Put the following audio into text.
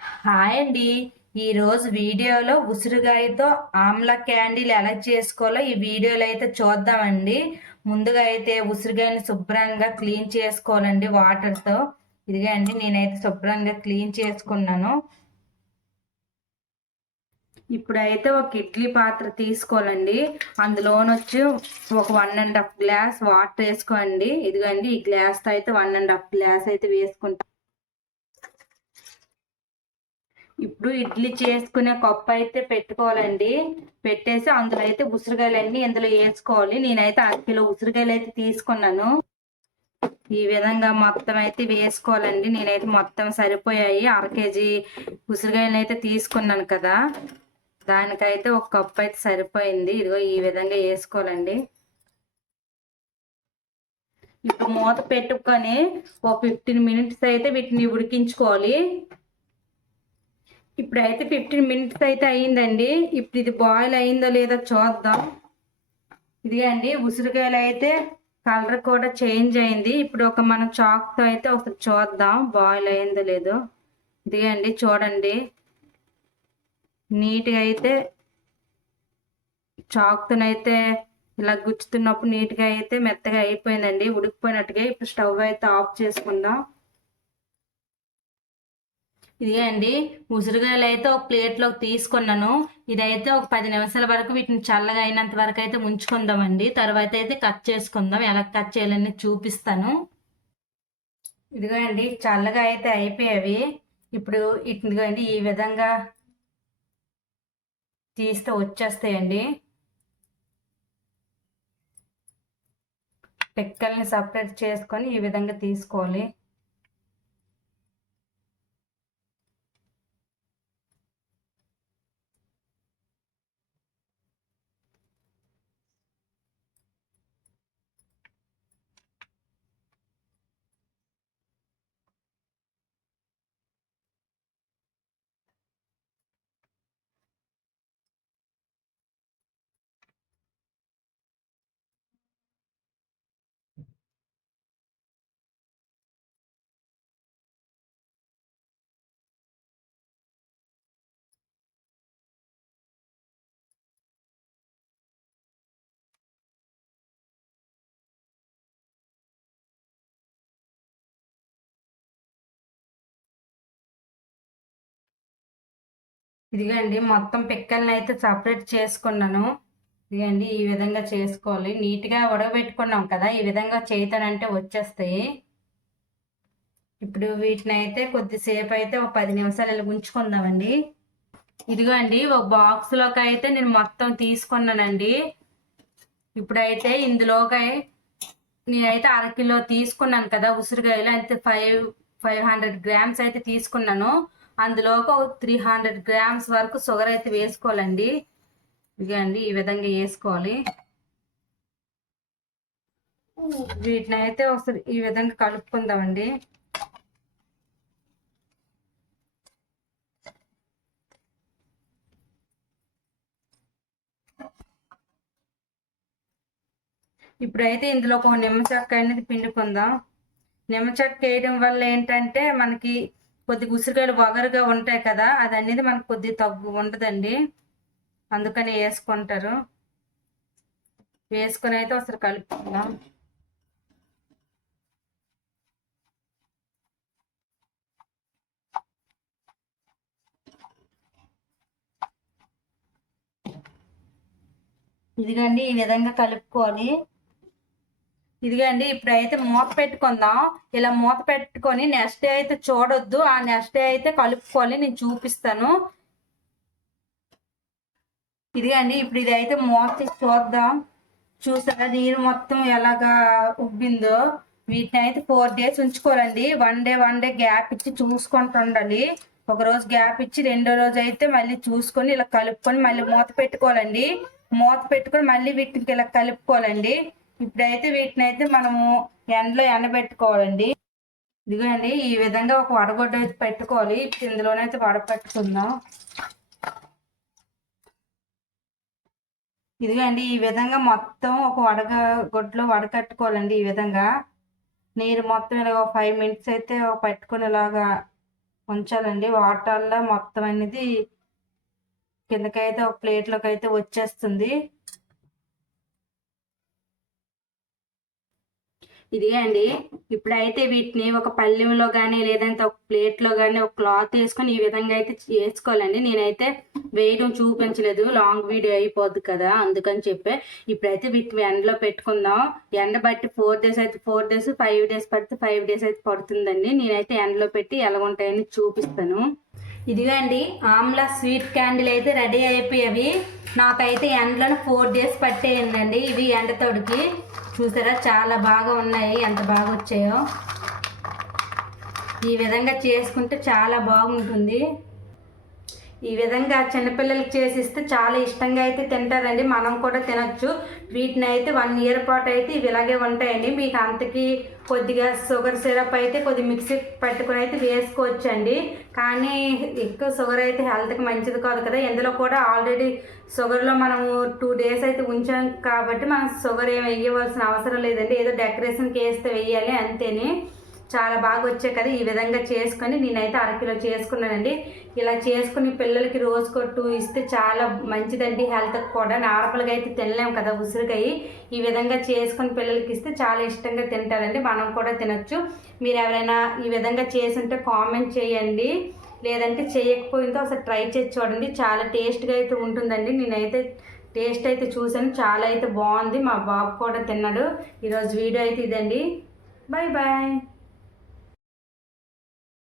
Hi అండి. ఈరోజు వీడియోలో ఉసిరికాయతో ఆమ్లా క్యాండీలు ఎలా చేసుకోవాలో ఈ వీడియోలో అయితే చూద్దామండి. ముందుగా అయితే ఉసిరికాయని శుభ్రంగా క్లీన్ చేసుకోవాలండి వాటర్తో. ఇదిగా అండి నేనైతే శుభ్రంగా క్లీన్ చేసుకున్నాను. ఇప్పుడైతే ఒక ఇడ్లీ పాత్ర తీసుకోవాలండి. అందులోనొచ్చి ఒక 1½ గ్లాస్ వాటర్ వేసుకోండి. ఇదిగండి ఈ గ్లాస్తో అయితే 1½ గ్లాస్ అయితే వేసుకుంటాం. ఇప్పుడు ఇడ్లీ చేసుకునే కప్పు అయితే పెట్టుకోవాలండి. పెట్టేసి అందులో అయితే ఉసిరికాయలన్నీ ఇందులో వేసుకోవాలి. నేనైతే 1 కిలో ఉసిరికాయలు అయితే తీసుకున్నాను. ఈ విధంగా మొత్తం అయితే వేసుకోవాలండి. నేనైతే మొత్తం సరిపోయాయి. 1/2 కేజీ ఉసిరికాయలు అయితే తీసుకున్నాను కదా, దానికైతే ఒక కప్పు అయితే సరిపోయింది. ఇదిగో ఈ విధంగా వేసుకోవాలండి. ఇప్పుడు మూత పెట్టుకొని ఒక 15 మినిట్స్ అయితే వీటిని ఉడికించుకోవాలి. ఇప్పుడైతే 15 మినిట్స్ అయితే అయ్యిందండి. ఇప్పుడు ఇది బాయిల్ అయిందో లేదో చూద్దాం. ఇది అండి ఉసిరికాయలు అయితే కలర్ కూడా చేంజ్ అయింది. ఇప్పుడు మనం చాక్తో అయితే ఒకసారి చూద్దాం బాయిల్ అయిందో లేదో. ఇది అండి చూడండి, నీట్గా అయితే చాక్తోనైతే ఇలా గుచ్చుతున్నప్పుడు నీట్గా అయితే మెత్తగా అయిపోయిందండి, ఉడికిపోయినట్టుగా. ఇప్పుడు స్టవ్ అయితే ఆఫ్ చేసుకుందాం. ఇదే అండి ఉసిరికాయలు అయితే ఒక ప్లేట్లోకి తీసుకున్నాను. ఇదైతే ఒక 10 నిమిషాల వరకు వీటిని చల్లగా అయినంత వరకు అయితే ఉంచుకుందామండి. తర్వాత అయితే కట్ చేసుకుందాం. ఎలా కట్ చేయాలని చూపిస్తాను. ఇదిగో అండి చల్లగా అయితే అయిపోయేవి. ఇప్పుడు ఇదిగో అండి ఈ విధంగా తీస్తే వచ్చేస్తాయండి. పిక్కల్ని సపరేట్ చేసుకొని ఈ విధంగా తీసుకోవాలి. ఇదిగండి మొత్తం పిక్కల్ని అయితే సపరేట్ చేసుకున్నాను. ఇదిగండి ఈ విధంగా చేసుకోవాలి. నీట్గా ఉడకబెట్టుకున్నాం కదా, ఈ విధంగా చేతనంటే వచ్చేస్తాయి. ఇప్పుడు వీటిని అయితే కొద్దిసేపు అయితే ఒక 10 నిమిషాలు ఇలా ఉంచుకుందామండి. ఇదిగో అండి ఒక బాక్స్లోకి అయితే నేను మొత్తం తీసుకున్నానండి. ఇప్పుడైతే ఇందులోకి నేనైతే 1/2 కిలో తీసుకున్నాను కదా ఉసిరికాయలు, అయితే 500 గ్రామ్స్ అయితే తీసుకున్నాను. అందులోకి ఒక 300 గ్రామ్స్ వరకు షుగర్ అయితే వేసుకోవాలండి. ఇదిగండి ఈ విధంగా వేసుకోవాలి. వీటిని అయితే ఒకసారి ఈ విధంగా కలుపుకుందామండి. ఇప్పుడైతే ఇందులో ఒక నిమ్మచెక్క అనేది పిండుకుందాం. నిమ్మచెక్క వేయడం వల్ల ఏంటంటే మనకి కొద్దిగా ఉసిరికాయలు వగరుగా ఉంటాయి కదా, అది అనేది మనకు కొద్ది తగ్గు ఉండదండి, అందుకని వేసుకుంటారు. వేసుకొని అయితే ఒకసారి కలుపుకుందాం. ఇదిగండి ఈ విధంగా కలుపుకోవాలి. ఇదిగండి ఇప్పుడైతే మూత పెట్టుకుందాం. ఇలా మూత పెట్టుకొని నెక్స్ట్ డే అయితే చూడొద్దు, ఆ నెక్స్ట్ డే అయితే కలుపుకోవాలి. నేను చూపిస్తాను. ఇదిగండి ఇప్పుడు ఇది అయితే మూత తీసి చూద్దాం. చూసారా నీరు మొత్తం ఎలాగా ఉబ్బిందో. వీటిని అయితే 4 డేస్ ఉంచుకోవాలండి. వన్ డే గ్యాప్ ఇచ్చి చూసుకుంటూ ఉండాలి. ఒక రోజు గ్యాప్ ఇచ్చి రెండో రోజు అయితే మళ్ళీ చూసుకొని ఇలా కలుపుకొని మళ్ళీ మూత పెట్టుకోవాలండి. మూత పెట్టుకొని మళ్ళీ వీటికి ఇలా కలుపుకోవాలండి. ఇప్పుడైతే వీటిని అయితే మనము ఎండలో ఎండబెట్టుకోవాలండి. ఇదిగోండి ఈ విధంగా ఒక వడగొడ్డ అయితే పెట్టుకోవాలి. ఇందులోనైతే వడపెట్టుకుందాం. ఇదిగోండి ఈ విధంగా మొత్తం ఒక గుడ్లో వడకట్టుకోవాలండి. ఈ విధంగా నీరు మొత్తం ఇలా 5 మినిట్స్ అయితే పెట్టుకునేలాగా ఉంచాలండి. వాటర్లో మొత్తం అనేది కిందకైతే ఒక ప్లేట్లోకి అయితే వచ్చేస్తుంది. ఇదే అండి. ఇప్పుడైతే వీటిని ఒక పళ్ళెంలో కానీ లేదంటే ఒక ప్లేట్లో కానీ ఒక క్లాత్ వేసుకొని ఈ విధంగా అయితే వేసుకోవాలండి. నేనైతే వేయడం చూపించలేదు, లాంగ్ వీడియో అయిపోద్ది కదా అందుకని చెప్పి. ఇప్పుడైతే వీటిని ఎండలో పెట్టుకుందాం. ఎండ బట్టి 4 days అయితే 4 days, 5 days పడితే 5 days అయితే పడుతుందండి. నేనైతే ఎండలో పెట్టి ఎలా ఉంటాయని చూపిస్తాను. ఇదిగా అండి, ఆమ్లా స్వీట్ క్యాండిల్ అయితే రెడీ అయిపోయేవి. నాకైతే ఎండలో 4 days పట్టేయండి ఇవి ఎండతోడికి. చూసారా చాలా బాగా ఉన్నాయి, ఎంత బాగా వచ్చాయో. ఈ విధంగా చేసుకుంటే చాలా బాగుంటుంది. ఈ విధంగా చిన్నపిల్లలకి చేసిస్తే చాలా ఇష్టంగా అయితే తింటారండి. మనం కూడా తినచ్చు. వీటిని అయితే 1 year పాటు అయితే ఇవి ఇలాగే ఉంటాయండి. మీకు అంతకి కొద్దిగా షుగర్ సిరప్ అయితే కొద్ది మిక్సీ పట్టుకుని అయితే వేసుకోవచ్చండి. కానీ ఎక్కువ షుగర్ అయితే హెల్త్కి మంచిది కాదు కదా. ఇందులో కూడా ఆల్రెడీ షుగర్లో మనము 2 days అయితే ఉంచాం కాబట్టి మనం షుగర్ ఏమి వేయవలసిన అవసరం లేదండి. ఏదో డెకరేషన్కి వేస్తే వేయాలి అంతేని. చాలా బాగా వచ్చాయి కదా. ఈ విధంగా చేసుకొని నేనైతే 1 kilo చేసుకున్నానండి. ఇలా చేసుకుని పిల్లలకి రోజుకో 2 ఇస్తే చాలా మంచిదండి హెల్త్కి కూడా. నార్మల్గా అయితే తినలేము కదా ఉసిరికాయ. ఈ విధంగా చేసుకొని పిల్లలకి ఇస్తే చాలా ఇష్టంగా తింటారండి. మనం కూడా తినచ్చు. మీరు ఎవరైనా ఈ విధంగా చేసుంటే కామెంట్ చేయండి, లేదంటే చేయకపోయిందో ఒకసారి ట్రై చేసి చూడండి. చాలా టేస్ట్గా అయితే ఉంటుందండి. నేనైతే టేస్ట్ అయితే చూసాను, చాలా అయితే బాగుంది. మా బాబు కూడా తిన్నాడు. ఈరోజు వీడియో అయితే ఇదండి. Bye bye.